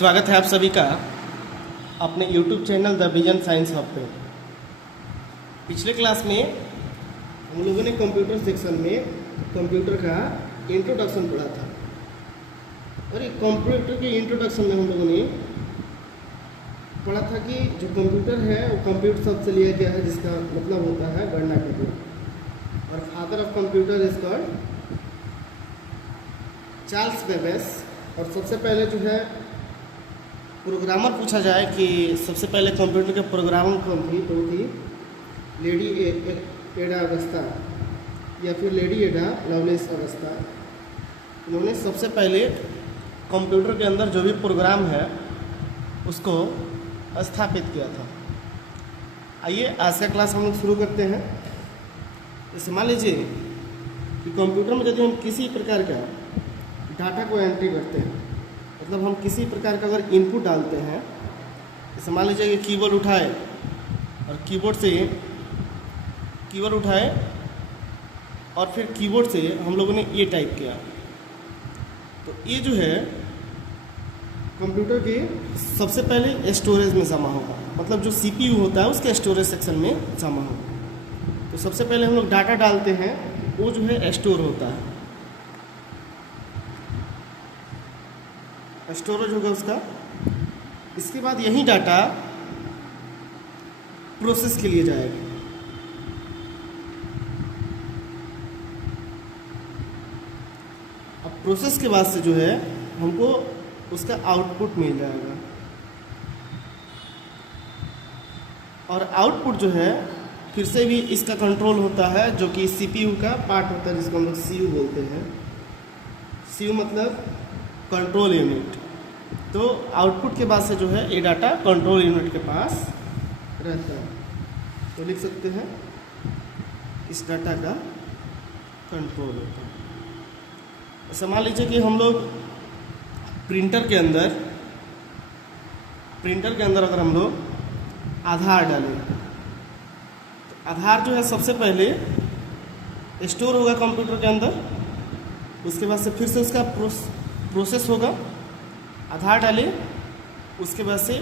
स्वागत है आप सभी का अपने YouTube channel the vision science hub पे। पिछले क्लास में हम लोगों ने कंप्यूटर सेक्शन में कंप्यूटर का इंट्रोडक्शन पढ़ा था और ये कंप्यूटर के इंट्रोडक्शन में हम लोगों ने पढ़ा था कि जो कंप्यूटर है वो कंप्यूटर शब्द से लिया गया है, जिसका मतलब होता है गणना करना, और father of computer is called Charles Babbage. और सबसे पहले जो है प्रोग्रामर पूछा जाए कि सबसे पहले कंप्यूटर के प्रोग्रामर कौन थी, तो थी लेडी एडा अगस्ता या फिर लेडी एडा लवलेस अगस्ता। उन्होंने सबसे पहले कंप्यूटर के अंदर जो भी प्रोग्राम है उसको स्थापित किया था। आइए आज का क्लास हम लोग शुरू करते हैं। जैसे मान लीजिए कि कंप्यूटर में यदि हम किसी प्रकार का डाटा को एंट्री करते हैं, मतलब हम किसी प्रकार का अगर इनपुट डालते हैं, जैसे मान लीजिए कि कीबोर्ड उठाए और कीबोर्ड उठाए और फिर कीबोर्ड से हम लोगों ने ये टाइप किया, तो ये जो है कंप्यूटर के सबसे पहले स्टोरेज में जमा होगा, मतलब जो CPU होता है उसके स्टोरेज सेक्शन में जमा होगा। तो सबसे पहले हम लोग डाटा डालते हैं, वो जो है स्टोर होता है, स्टोरेज होगा उसका। इसके बाद यही डाटा प्रोसेस के लिए जाएगा। अब प्रोसेस के बाद से जो है हमको उसका आउटपुट मिल जाएगा, और आउटपुट जो है फिर से भी इसका कंट्रोल होता है, जो कि CPU का पार्ट होता है, जिसको हम लोग CU बोलते हैं। CU मतलब कंट्रोल यूनिट। तो आउटपुट के बाद से जो है ये डाटा कंट्रोल यूनिट के पास रहता है। तो लिख सकते हैं इस डाटा का कंट्रोल होता है। ऐसा मान लीजिए कि हम लोग प्रिंटर के अंदर अगर हम लोग आधार डालें, तो आधार जो है सबसे पहले स्टोर होगा कंप्यूटर के अंदर, उसके बाद से फिर से उसका प्रोसेस होगा। आधार डाले, उसके बाद से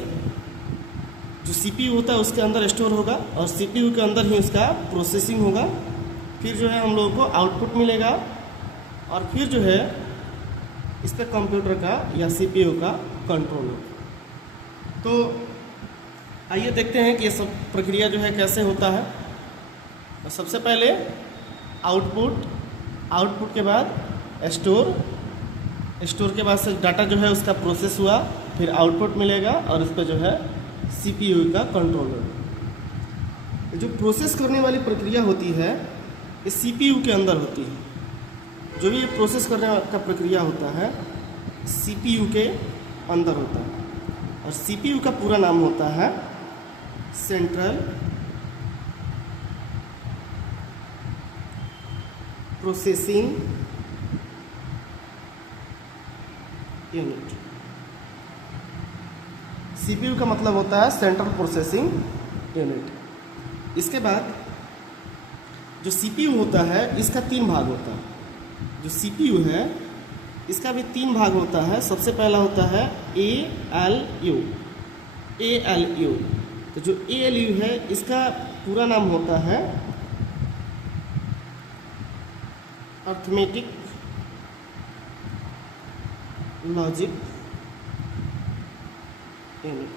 जो CPU होता है उसके अंदर स्टोर होगा, और CPU के अंदर ही उसका प्रोसेसिंग होगा। फिर जो है हम लोगों को आउटपुट मिलेगा, और फिर जो है इस पर कंप्यूटर का या CPU का कंट्रोल होगा। तो आइए देखते हैं कि ये सब प्रक्रिया जो है कैसे होता है। तो सबसे पहले आउटपुट के बाद स्टोर के बाद से डाटा जो है उसका प्रोसेस हुआ, फिर आउटपुट मिलेगा, और उस पर जो है CPU का कंट्रोल होगा। जो प्रोसेस करने वाली प्रक्रिया होती है ये CPU के अंदर होती है। जो भी ये प्रोसेस करने का प्रक्रिया होता है CPU के अंदर होता है, और CPU का पूरा नाम होता है सेंट्रल प्रोसेसिंग यूनिट। CPU का मतलब होता है सेंट्रल प्रोसेसिंग यूनिट। इसके बाद जो CPU होता है इसका 3 भाग होता है। जो CPU है इसका भी 3 भाग होता है। सबसे पहला होता है ALU। तो जो ALU है इसका पूरा नाम होता है arithmetic logic unit.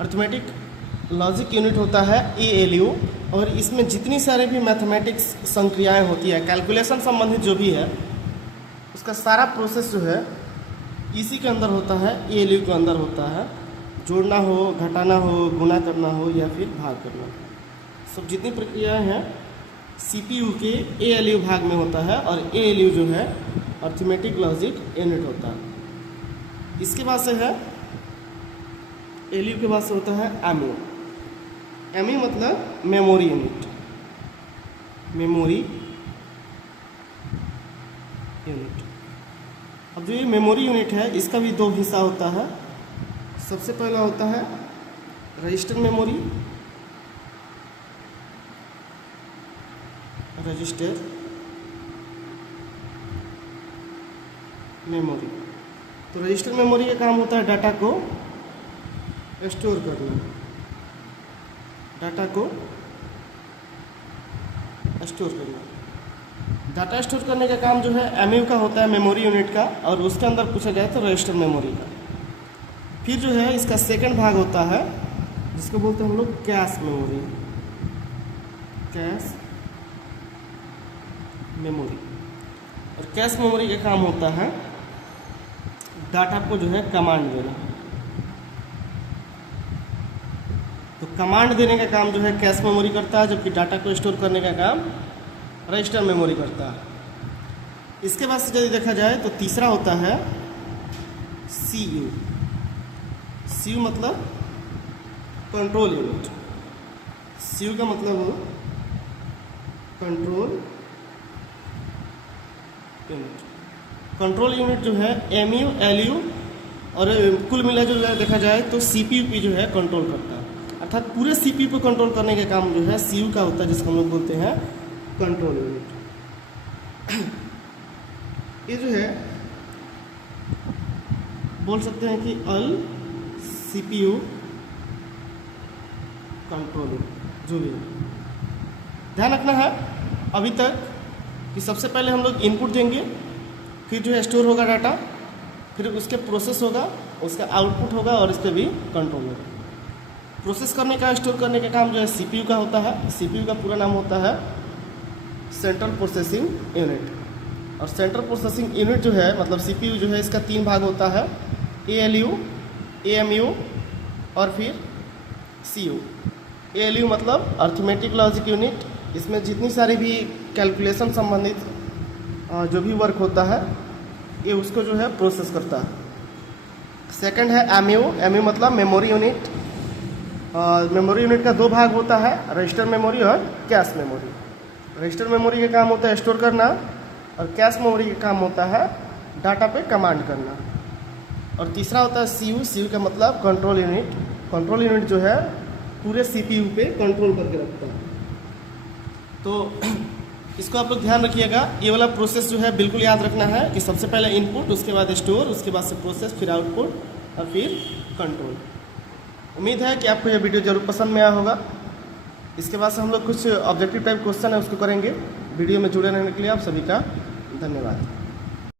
Arithmetic logic unit होता है ALU, और इसमें जितनी सारे भी मैथमेटिक्स संक्रियाएं होती है, कैलकुलेशन संबंधित जो भी है, उसका सारा प्रोसेस जो है इसी के अंदर होता है, ALU के अंदर होता है। जोड़ना हो, घटाना हो, गुणा करना हो, या फिर भाग करना, सब जितनी प्रक्रियाएं हैं CPU के ALU भाग में होता है, और ALU जो है अर्थमेटिक लॉजिक यूनिट होता है। इसके बाद से है ALU के बाद से होता है MU मतलब मेमोरी यूनिट। अब जो ये मेमोरी यूनिट है इसका भी 2 हिस्सा होता है। सबसे पहला होता है रजिस्टर मेमोरी, मेमोरी। तो रजिस्टर मेमोरी का काम होता है डाटा को स्टोर करना, डाटा को स्टोर करना। डाटा स्टोर करने का काम जो है एमयू का होता है, मेमोरी यूनिट का, और उसके अंदर पूछा जाए तो रजिस्टर मेमोरी का। फिर जो है इसका सेकंड भाग होता है जिसको बोलते हैं हम लोग कैश मेमोरी, कैश मेमोरी। और कैश मेमोरी का काम होता है डाटा को जो है कमांड देना। तो कमांड देने का काम जो है कैश मेमोरी करता है, जबकि डाटा को स्टोर करने का काम रजिस्टर मेमोरी करता है। इसके बाद से यदि देखा जाए तो तीसरा होता है सीयू। सीयू मतलब कंट्रोल यूनिट। सीयू का मतलब कंट्रोल यूनिट। कंट्रोल यूनिट जो है एमयू, एलयू और कुल मिला जो देखा जाए तो सीपीयू पे जो है कंट्रोल करता है। अर्थात पूरे सीपीयू को कंट्रोल करने का काम जो है सीयू का होता है, जिसको हम लोग बोलते हैं कंट्रोल यूनिट। ये जो है बोल सकते हैं कि अल सीपीयू कंट्रोल यूनिट जो भी है। ध्यान रखना है अभी तक कि सबसे पहले हम लोग इनपुट देंगे, फिर जो है स्टोर होगा डाटा, फिर उसके प्रोसेस होगा, उसका आउटपुट होगा और इस पर भी कंट्रोल होगा। प्रोसेस करने का, स्टोर करने का काम जो है सीपीयू का होता है। सीपीयू का पूरा नाम होता है सेंट्रल प्रोसेसिंग यूनिट। और सेंट्रल प्रोसेसिंग यूनिट जो है मतलब सीपीयू जो है इसका तीन भाग होता है, एएलयू, एएमयू और फिर सीयू। एएलयू मतलब अर्थमेटिक लॉजिक यूनिट। इसमें जितनी सारी भी कैलकुलेशन संबंधित जो भी वर्क होता है ये उसको जो है प्रोसेस करता है। सेकंड है एमयू। एमयू मतलब मेमोरी यूनिट। मेमोरी यूनिट का दो भाग होता है, रजिस्टर मेमोरी और कैश मेमोरी। रजिस्टर मेमोरी का काम होता है स्टोर करना और कैश मेमोरी का काम होता है डाटा पे कमांड करना। और तीसरा होता है सीयू। सीयू का मतलब कंट्रोल यूनिट। कंट्रोल यूनिट जो है पूरे सीपीयू पे कंट्रोल करके रखता है। तो इसको आप लोग ध्यान रखिएगा, ये वाला प्रोसेस जो है बिल्कुल याद रखना है कि सबसे पहले इनपुट, उसके बाद स्टोर, उसके बाद से प्रोसेस, फिर आउटपुट और फिर कंट्रोल। उम्मीद है कि आपको यह वीडियो जरूर पसंद में आया होगा। इसके बाद से हम लोग कुछ ऑब्जेक्टिव टाइप क्वेश्चन है उसको करेंगे। वीडियो में जुड़े रहने के लिए आप सभी का धन्यवाद।